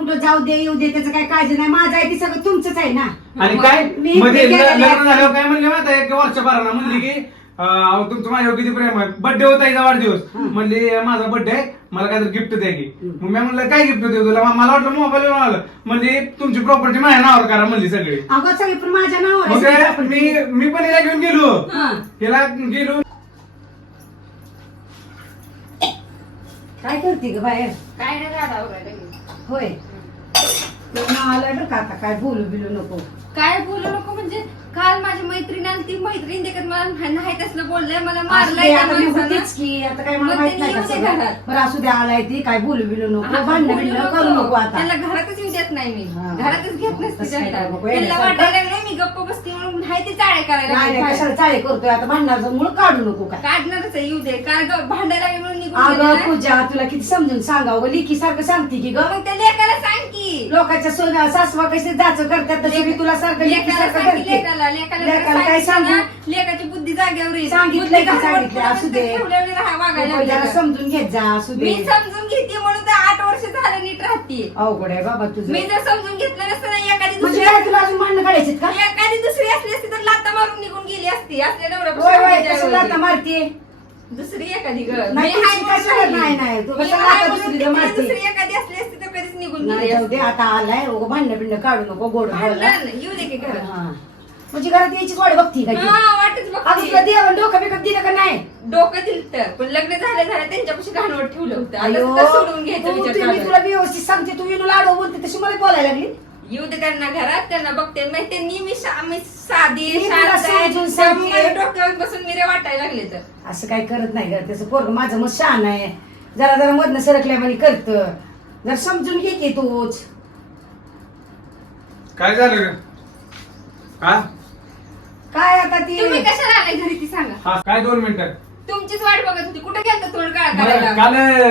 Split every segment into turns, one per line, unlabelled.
कुठं जाऊ दे येऊ दे त्याचं काही काळजी नाही, माझं आहे ते सगळं तुमचंच आहे ना.
आणि काय
मी
मध्ये
केलेलं आहे.
लग्न झाल्यावर काय म्हणले माहिती आहे, एक वर्ष बारा म्हणली की तुमचं माझ्यावर किती प्रेम आहे. बर्थडे होता हिचा वाढदिवस, म्हणली माझा बर्थडे आहे, मला काहीतरी गिफ्ट द्या की. मग मी म्हणलं काय गिफ्ट देऊ तुला, मला वाटलं मोबाईल आलं. म्हणजे तुमची प्रॉपर्टी माझ्या नावावर करा म्हणली सगळी.
अगं सगळी पण माझ्या नावावर
मग
आहे
काय,
सगळी
मी पण हिला घेऊन गेलो,
property.
हिला गेलो.
काय करते ग बाहेर?
काय नाही राहणार
होय आलं बरं का, आता काय बोलू बिलू नको.
काय बोलू नको म्हणजे काल माझी मैत्रीण आली, ती मैत्रीण देखत मला नाही तसलं बोललंय, मला
असू
मारलंय
दे,
त्या
आता मी
माणसानं.
होतीच की, आता काय मला
मग
माहित नाही
त्यांनी
का
येऊ दे
सगळं.
घरात.
बरं असू दे, आलाय ती काय बोलू बिलू नको,
हा,
भांडण
बोलू
बिंडण
नको.
करू नको आता.
त्याला घरातच येऊ देत नाही मी,
हा.
घरातच घेत नसते
तसं काय
त्यांना.
नको,
त्यांना
येण्यासारखं.
वाटायला लागलं मी गप्प बसते म्हणून नाही ते चाळे करायला
नाही
लागले.
नाही, कशाला चाळे करतोय आता, भांडणाचं मूळ काढू नको काय.
काढणारच आहे, येऊ दे, कारण भांडायला लागले म्हणून निघून गेले
अगं
ना.
पूजा, तुला किती समजून सांगावं, लेकी सारखं सांगते की ग.
मग त्या लेकाला सांग की,
लोकांच्या सोन्या सासवा कसे जाचं करतात तशी मी तुला सारखं लेकी
लेकाला
सारखं
सांग की,
करते.
लेकाला
लेकाला काय सांगू?
लेकाची बुद्धी जाग्यावर येईल.
सांगितलंय
बुद्धी
की
घालवत
सांगितलंय,
पुढं
असू दे.
ठेवलेलं राहा, वागायला
जरा
लागलं.
समजून घेत जा, असू दे.
मी समजून घेते म्हणून तर 8 वर्ष झालं नीट राहते.
अवघड आहे बाबा तुझं.
मी जर समजून घेतलं नसतं ना, एखादी
म्हणजे
दुसरी
काय तुला अजून भांडणं काढायची का?
एखादी दुसरी असली असती तर लाथा मारून निघून गेली असती. असल्या
होय होय,
नवऱ्यापासून
कशाला आता मारते?
दुसरी एखादी ग
नाही,
मी हाय म्हणून
कशाला
राहिली.
नाही, नाही, तू
मी
कशाला
हाय
आता
म्हणून
दुसरीला
किती
मारते?
दुसरी एखादी असली असती तर कधीच निघून
नाही
गेली
जाऊ दे,
असती.
आता आलाय भांडणं बिंड काढू नको, गोड बोला.
भांडण, येऊ दे की घरात.
हा. म्हणजे घरात यायचीच वाट बघती का ती?
हा, वाटच
अगं तुला
बघते.
देवान डोकं बिकत दिलं का नाही?
डोकं दिलं पण लग्न झालं त्यांच्यापाशी घाणवट ठेवलं होतं. आता
अयो,
तर सोडून घ्यायचं
तू-
विचार
मी
चालू
तुला व्यवस्थित सांगते, तू विनू लाडो बोलते तशी मला बोलायला लागली.
येऊ दे त्यांना घरात, त्यांना बघते मग त्यांनी मी साधी
मी तुला
शांत आहे.
समजून सांगते.
त्यामुळे डोक्यावर बसून मिरे वाटायला लागले तर
असं काय करत नाही ग, त्याचं पोरग माझं मत शहाण आहे, जरा जरा मधनं सरकल्यावानी करत, जर समजून घे की तूच.
काय झालं ग? हा
काय आता ती
तुम्ही कशाला आले घरी ती सांगा.
हा, काय 2 मिनिटं.
तुमचीच वाट बघत होती, कुठे गेलता तोंड काळ
मला
करायला.
काल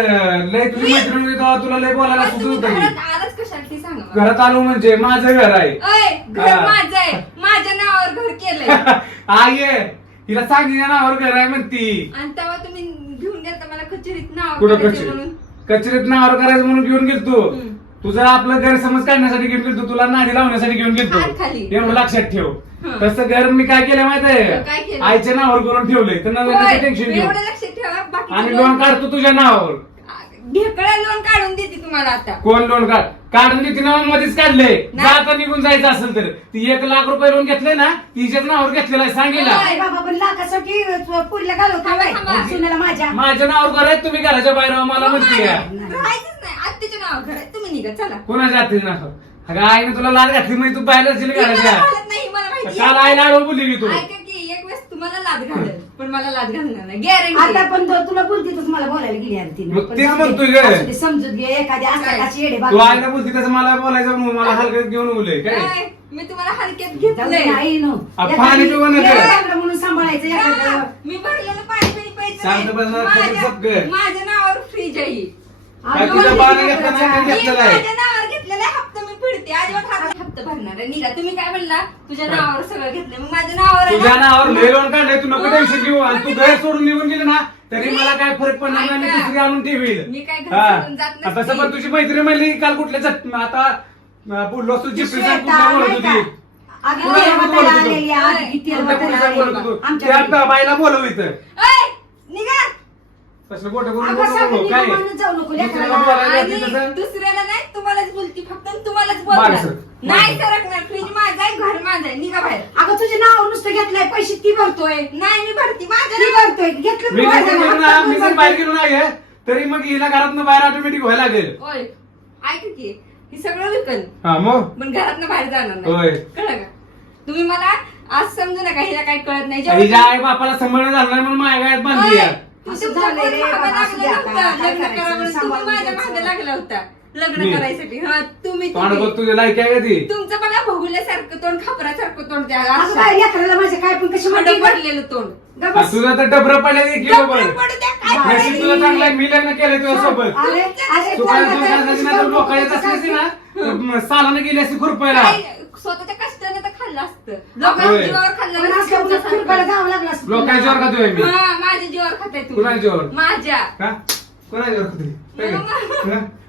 लय तुझी मैत्रीण होती तेव्हा तुला लय बोलायला
पण
सुचत
तुम्ही
होतं
घरात
की.
आलाच कशाला ती सांगा मला.
घरात आलो म्हणजे माझं घर आहे.
अय, घर
हा.
माझं आहे, माझ्या नावावर घर केलंय.
आहे हिला सांगितलं नावावर घर आहे म्हणती.
आणि तेव्हा तुम्ही घेऊन गेलता मला कचेरीत नाव
कुठं
करायचे
कचेरीत?
म्हणून.
कचेरीत नावावर करायचं म्हणून घेऊन गेलतो.
हम्म.
तुझं आपलं गैरसमज काढण्यासाठी घेऊन गेलतो, तुला नादी लावण्यासाठी घेऊन गेलतो.
हात खाली.
एवढं लक्षात ठेव.
हं.
तसं घर मी काय केलं माहित
काय
आहे,
केलं?
आईच्या नावावर करून ठेवलंय, तर
होय,
टेन्शन घेऊ.
एवढं लक्षात ठेवा. बाकी
आणि लोन काढतो तुझ्या नावावर.
ढेकळा लोन काढून देते तुम्हाला आता.
कोण लोन काढून देते ना, मध्येच काढलंय.
नाही.
आता निघून जायचं असेल तर ती 1 लाख रुपये लोन घेतलंय ना, तिच्याच नावावर घेतलेलं आहे, सांगेल ना.
अरे बाबा, पण लाखासाठी पुरीला घालवतो
थांबा,
काय?
थांबा.
सुनेला माझ्या
माझ्या नावावर घर आहे, तुम्ही घराच्या बाहेर आहो, मला म्हणते या.
राहायचंच नाही, आत्याच्या नावावर घर आहे, तुम्ही निघा चला.
कोणाच्या हाती नाव? अगं आईने तुला लाच घातली म्हणजे तू बाहेर असेल
मी मला
घराच्या.
घालत नाही, मला माहिती
काल
आहे.
आईला आडवं बोलली की तू.
ऐका की एक वेळेस तुम्हाला लाद घालेल, पण मला लाद घालणार नाही,
आता
गॅरंटी.
पण तुला बोलते तूच मला बोलायला गेली यार तिने.
मग
पण
तेच
जाऊ दे,
म्हणतोय ग.
असू दे, समजून घे, एखादी असतात अशी येडे
तू
बाकी.
आईला बोलती तसं मला बोलायचं म्हणून मला हलकत घेऊन उलय काय.
काय? मी तुम्हाला हलक्यात
जाऊ दे
घेतलंय.
नाही नो.
आ, पाणी पिऊ नका.
एखादी म्हणून सांभाळायचं
हा,
एखादं.
मी भरलेलं पाणी पिणी प्यायचं
शांत
नाही.
बस, खाली सगळं.
माझ्या नावावर फ्रीज आहे.
काय तुझ्या बाळाने घेतलं नाही का
मी
घेतलेलं आहे?
माझ्या नावावर घेतलेला हप्ता मी फिरते, अजिबात हप्ता भरणार आहे. निघा, तुम्ही काय म्हणला तुझ्या
काय?
नावावर सगळं घेतलं, मग माझ्या नावावर आहे
तुझ्या
ना?
नावावर लय लोन काढलंय, तू नको
हा.
टेन्शन घेऊ. आणि तू घर सोडून निघून गेली ना तरी
मी-
मला काय फरक पडणार नाही, मी
ऐका.
दुसरी आणून ठेवील.
मी काय घर
हा.
सोडून जात
आता
नसते.
तसं पण तुझी मैत्री म्हणली काल कुठल्या आता बोललो तू जिप्सी
श्वेता,
कुठल्या बोलत
नाही का?
होती.
आधी
कुठल्या
तेल
बोलत
वाटायला
होतो?
आलेली, आधी ती तेल
कुठल्या
वाटायला
पोलिसात बोलत
आलेली.
होतो?
आमच्या घरी.
त्या बाईला बोलव इथं.
ऐ, निघा.
तसलं गोटं करून
अगं,
बोलू
सारखं
नको, काय
निघून जाऊ नको,
दुसऱ्याला
लेकराला.
बोलायला
आणि
येते तसं?
दुसऱ्याला नाही, तुम्हालाच बोलती, फक्त तुम्हालाच
मागं
बोलणार
सर.
नाही. सरकणार. फ्रीज माझा आहे, घर माझं आहे, निघा बाहेर.
अगं तुझे नाव नुसतं घेतलंय, पैसे ती भरतोय,
नाही, मी भरती माझ्या
ती
नावावर.
भरतोय, घेतलं
मी
तू
जर
माझ्या
गेलो ना,
नावावर,
मी जर बाहेर गेलो नाही तरी मग हिला घरातनं बाहेर ऑटोमॅटिक व्हायला लागेल.
होय, ऐक की हे सगळं विकल,
हा मग
पण घरातनं बाहेर जाणार
होय.
नाही, कळलं का? तुम्ही मला आज समजू नका, हिला काही कळत नाही.
हिच्या आई बापाला सांभाळणं झालं नाही म्हणून माझ्या गायत बांधली
होय,
आहे.
असं
तुमच्या
झालंय रे,
पोरी मागं
बाबा, असू दे
लागला
आता,
नव्हता
काय
लग्न
करायचं,
करा म्हणून. तुम्ही
सांभाळून
माझ्या
घ्यायचं.
मागे लागला होता लग्न
मी?
करायसाठी. हा, तुम्ही
तोंड बघ तुझं लायक आहे का ती?
तुमचं बघा भगुल्यासारखं तोंड, खापरासारखं तोंड, त्या
असं काय लेकराला माझ्या काय पण कशी म्हणते
खडं पडलेलं तोंड.
गं बस.
तुझं तर डबरं पडले किलो
डबरं
पण
पडू द्या, काय
बाई.
नशीब तुला चांगलं आहे, मी लग्न केलंय तुझ्या सोबत.
अरे, अरे,
तू काय
कोणाला
तुझ्या
काय
नशिबात
कशी
लोकं येत
कशी
असली ना तर सालानं गेली असती खुरपायला.
काय, स्वतःच्या कष्टाने तर खाल्लं असतं, लोकांच्या
होय.
जीवावर खाल्लं
पण
नसतं
असं उलट
तुमच्यासारखं.
खुरपायला जावं लागलं असतं.
लोकांच्या जीवावर खातोय मी.
हा, माझ्या जीवावर खाताय तुम्ही.
कुणाच्या जीवावर?
माझ्या.
का? कोणाच्या जीवावर खातोय? काय गं? हा?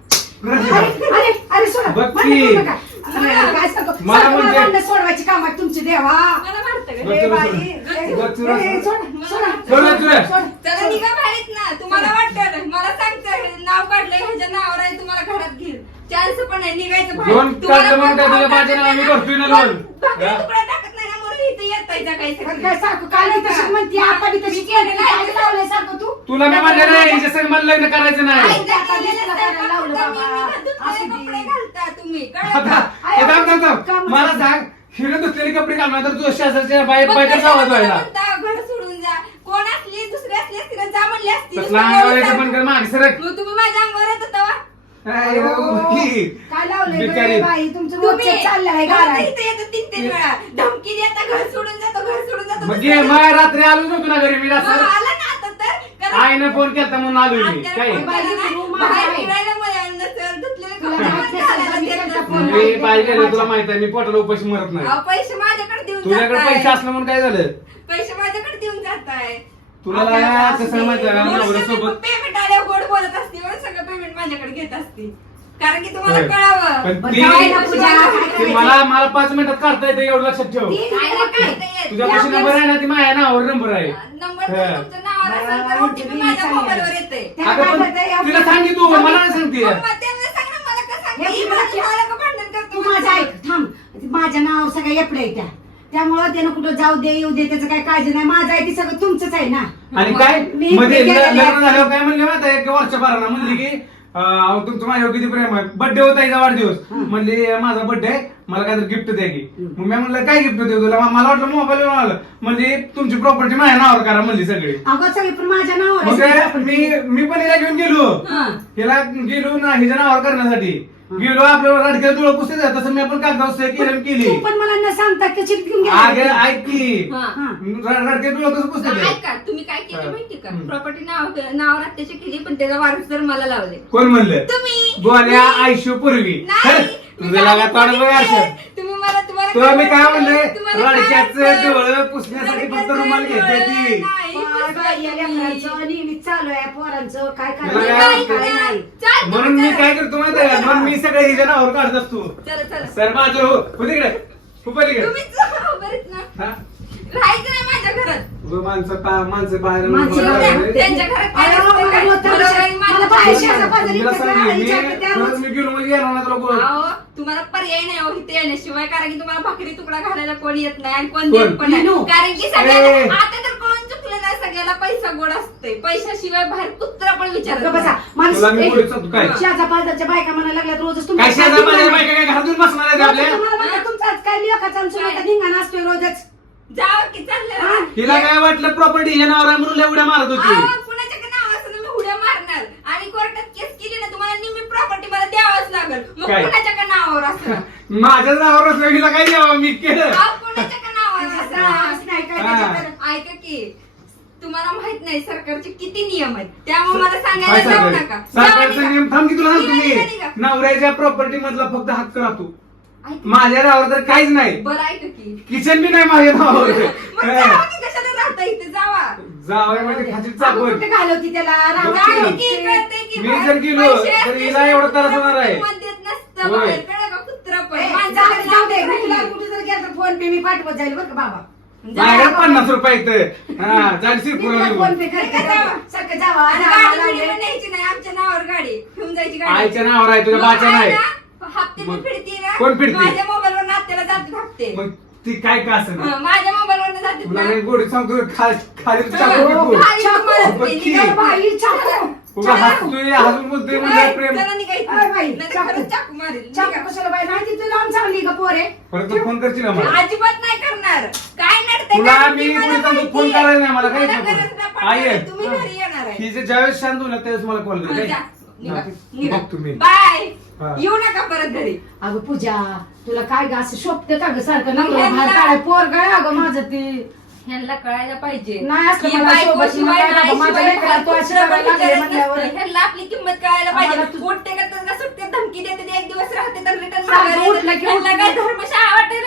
अरे अरे सोडा
बघ
भांडण
की.
करू नका. अरे, काय सांगतो
मला
सारखं
म्हणजे-
भांडणं सोडवायची काम आहे तुमची देवा
मला मारतं का?
बघ
ए,
तुला
बाई,
सोड.
ए,
बघ तुला
ए,
सोड.
सोडा, सोडा.
सोड, तुला.
सोड.
चला निघा बाहेर ना. तुम्हाला वाटतं मला सांगतं नाव काढलंय ह्याच्या नावावर आहे तुम्हाला घरात घेईल चान्स पण आहे निघायचं बाहेर.
लोन
तुम्हाला
काढलं म्हणून काय
कोण
तुझ्या
भाव
माझ्या नावाने
टाकत नाही
करतोय ना
ना.
लोन?
भाकरी
हा?
तुकडा टाकत नाही ना म्हणून इथं येताय जा काही
पण काय सारखं काल मी तशीच म्हणते आता बी तशीच म्हणते काय लावलंय सारखं तू
तुला मी म्हणलं नाही हिच्या संग मला लग्न करायचं नाही
आता दिसलं करायला लावलं बाबा. असू दे.
कपडे घालता तुम्ही
आता
कळलं
हे थांब, थांब, थांब. मला सांग हिनं धुतलेले कपडे घालणार तर तू शासनाच्या बाहेर जावं व्हायला
घर सोडून जा कोण असली दुसरी असली असती तर जा म्हणली असती
तसला अंगावर पण कर मागे सरक
मग तुम्ही माझ्या अंगावर येत होता वा?
काय बाई.
काय लावलंय
बिचारी.
गं बाई तुमचं
तुम्ही
रोजचं चाललंय
मला
गारा
इथे येतो 3-3 वेळा धमकी देता घर सोडून जातो घर सोडून जातो
मग ये, मग रात्री आलो नव्हतो ना घरी मी
मग
रात्री
आला ना आता तर कारण
आईनं फोन केलता म्हणून आलोय मी
आत्याला
काय
फोन केला ना,
रूम
बाहेर
आहे.
फिरायला मिळालं नसेल, धुतलेले
तुला
कपडे
माहिती
पण
असेल,
घालायला
मी
देत
त्यांचा
नसेल.
फोन
मी पाहिजे तुला माहित आहे मी पोटाला उपाशी मरत नाही
अहो, पैसे माझ्याकडे देऊन
तुझ्याकडे
जाताय.
पैसे असलं म्हणून काय झालं
पैसे माझ्याकडे देऊन जाताय
तुला कसं माहिती आहे का नवऱ्यासोबत
पेमेंट आल्यावर गोड बोलत असते म्हणून सगळं पेमेंट माझ्याकडे घेत असते कारण की तुम्हाला
होय.
कळावं
पण
बरं,
ती
जाऊ ना पूजा, काय
ती
करायचं?
मला 5 मिनिटात काढता येतं एवढं लक्षात ठेव
काय नाही कळतं येत.
तुझ्या पाशी नंबर आहे ना ती माझ्या नावावर नंबर आहे
नंबर जर तुमचं नावावर असेल तर OTP माझ्या मोबाईलवर येते
त्याला
अगं
काय
पण
करताय? आपलं-
तिला सांगी तू मला नाही सांगते
मग त्यांना सांग ना मला का सांगते?
हे
ही
तुला
माझी मला का भांडण करतो
तू माझं ऐक थांब माझं नाव सगळं एपडं आहे त्यामुळं त्यानं कुठं जाऊ दे येऊ दे त्याचं काय काळजी नाही माझं आहे ते सगळं तुमचंच आहे ना
आणि काय
मी-
मध्ये
मी गेलेले
लग्न
आहे.
झाल्यावर काय म्हणले माहिती आहे? एक वर्ष भराना म्हणली की तुमचं माझ्यावर किती प्रेम आहे बर्थडे होता हिचा वाढदिवस म्हणली माझा बर्थडे आहे मला काहीतरी गिफ्ट द्या की मग मी म्हणलं काय गिफ्ट देऊ तुला मला वाटलं मोबाईल आलं म्हणजे तुमची प्रॉपर्टी माझ्या नावावर करा म्हणली सगळी
अगं सगळी पण माझ्या नावावर
मग
आहे
काय,
सगळी
मी पण हिला घेऊन गेलो
हा.
हिला गेलो ना हिच्या नावावर करण्यासाठी गेलो आपल्या रडक्या तुला पुस्तक द्या तसं मी आपण कागदावर सही केली आणि केली
तू पण मला न सांगता कशी घेऊन
आगे
गेला
ऐक की
हा.
रडक्या तुला कसं पुस्तक
मग
आहे
ऐका तुम्ही काय केलं
हा.
माहिती का
हम्म.
प्रॉपर्टी नावावर अत्याची केली पण त्याचा वारस तर मला लावले
कोण म्हणलं
तुम्ही
गोल्या आयशू पूर्वी
नाही, मी
तुझं लागा
काय
तोंड बघ असं
म्हणते? तुम्ही मला तुम्हाला
तुला मी काय
म्हणते?
म्हणले
तुम्हाला काय
रडक्याचं
वाटतं?
डोळं पुसण्यासाठी फक्त
रडक्याचं
रुमाल घेते
डोळं
ती
नाही, पुसवायचं
लेकरांचं नेहमी चालू आहे पोरांचं काय
तुला
करायचं
काय
काय
वाटतं?
नाही
चाल,
म्हणून मी
चला.
काय करतो माहिती आहे का? म्हणून मी सगळं हिच्या नावावर काढत असतो
चला चला
सर माझं हो तिकडे खूप तिकडे
तुम्हीच बरेच ना
हा?
राहायचं नाही माझ्या घरात
उभं माणसं बाहेर
माणसं
उभं
बाहेर.
राहतात.
त्यांच्या घरात काय
अरे,
असतं काय?
मला तर-
बरोबर आहे,
मला
माझ्या
बाहेर
घरात.
शेजारच्या पाजारी
तुला
इतकं
सांगेन,
काय
मी
विचारते त्यावर.
खरंच मी गेलो म्हणजे येणार नाही तुला कोण.
अहो, तुम्हाला पर्याय नाही हो इथे येण्याशिवाय कारण की तुम्हाला भाकरी तुकडा घालायला कोणी येत नाही आणि कोण
कोण?
देत पण नाही
मीनू.
कारण की
ए.
सगळ्याला आता तर कोण चुकलं नाही सगळ्याला पैसा गोड असते पैशाशिवाय बाहेर कुत्रा पण विचारत
गं बसा.
नाही.
माणूस
तुला मी
ए,
बोलत होतो काय?
शेजारच्या पाजारच्या बायका म्हणायला लागल्यात रोजच तुमच्या
काय शेजार पाजारी बायका काय घरातून बसणार आहेत आपल्या
तुम्हाला म्हणतात, तुमचा आज काय लेखाचा आणि सुनाचा धिंगाणा असतोय रोजच
जावं की चाललं
हा.
हिला काय वाटलं प्रॉपर्टी हिच्या नावावर आहे म्हणून एवढ्या मारत होती
अहो, कुणाच्या का नाव असं मी उड्या मारणार आणि कोर्टात केस केली ना तुम्हाला निम्मी प्रॉपर्टी मला द्यावंच लागल मग
काय?
कुणाच्या का नावावर असं
माझ्या नावावर असलं हिला काय द्यावं मी केलं
अहो, कुणाच्या का नावावर असं
असं नाही काय
हा.
त्याच्यात.
ऐका की तुम्हाला माहित नाही सरकारचे किती नियम आहेत त्यामुळे मला
काय
सांगायला जाऊ
सरकार?
नका
सरकारचा
जाऊ
नियम थांब की तुला सांगतो
निघा,
मी
निघा.
नवऱ्याच्या प्रॉपर्टी मधला फक्त हक्क राहतो
ऐका.
माझ्या नावावर तर काहीच नाही
बरं ऐका की
किचन बी नाही माझ्या नावावर
मग जावा की कशाला राहता इथे जावा
जावं म्हणजे खाची
अगं,
चाकवत
कुठे घालवती त्याला
बघ
जावा
की.
की, कळतंय की
मी
बाहेर
जर गेलो,
पैसे
तर
असले
हिला एवढं त्रास
तर
होणार आहे.
किंमत देत नसतं
होय.
बाहेर, कळलं का? कुत्रं पण.
ए,
माणसाला
जाऊ दे
नाव
तुला
नाही.
कुठे जर गेलं तर फोन पे मी पाठवत जाईल बरं का बाबा
माझ्याकडे 50 रुपये इथं हा चाळीस पुरवली
फोन पे करते सारखं जावा
आणि
जावा,
गाडी
लागले.
बिडी पण न्यायची नाही आमच्या नावावर गाडी घेऊन जायची गाडी
आईच्या नावावर आहे तुझ्या
मग
बाच्या
आहे
नाही
ना, हप्ते मी
मग
फिरते ना
कोण फिरते?
माझ्या मोबाईलवर नात्याला जाते हप्ते
मग ती काय का असं ना
माझ्या मोबाईलवर जाते
तुला
ना
मी गोडी सांगतो खाली
हो,
चाकू फेकू.
खाली तुम्हाला
बघ
ते
की.
निघा
बाई, चाकू.
उगा हसतोय हसून बोलतोय म्हणजे प्रेम
चला निघायचं.
अय बाई,
नाहीतर
चाकू.
खरंच चाकू मारेल.
चाकू
निघा.
कशाला बाई नाही ती तुला आमची चांगली का पोरे
परत तू फोन करशील ना मला
अजिबात नाही करणार काय नडतंय
तुला
कारण
मी
की मला
कोणी सांगतो,
माहिती
फोन
आहे.
करायला नाही मला, काहीच
मला
नको.
गरज नाही
आई
पडणार.
आहे.
तुम्ही घरी येणार आहे
हिचे ज्यावेळेस शांत होईल त्यावेळेस मला कॉल कर
जा, निघा, निघा.
बघ तुम्ही
बाय
हा.
येऊ नका परत घरी
अगं पूजा तुला काय ग असं शोभतं का ग सारखं नवरा
ह्यांना-
बाहेर काढाय पोर काय अगं माझं ती
ह्यांना कळायला पाहिजे
नाही असलं
की
मला
बायको
सोबत
शिवाय
नाही
नाही,
बाबा, माझ्या
शिवाय
लेकराला
नाही,
तू अशी
कुठलं
करायला
पण
लागली
विचारत
म्हणल्यावर.
नसतं. ह्यांना आपली किंमत कळायला पाहिजे
आम्हाला तू-
उठते का तर सुटते धमकी देते ते एक दिवस राहते तर रिटर्न
सारखं उठलं की
काय
उठलं.
धर्मशाळा वाटायला लागली का ही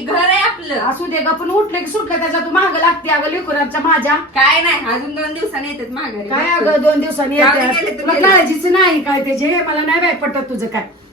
घर आहे आपलं.
असू दे ग, पण उठले की सुटलं त्याच्या तू महाग लागते अगं लेकरांच्या माझ्या.
काय नाही, अजून 2 दिवसांनी येतात माघारी.
काय अगं 2 दिवसांनी
जाऊ दे,
येते
गेले तर
तुला
गेले.
काळजीच नाही काय त्याचे, मला नाही बाय पटत तुझं काय.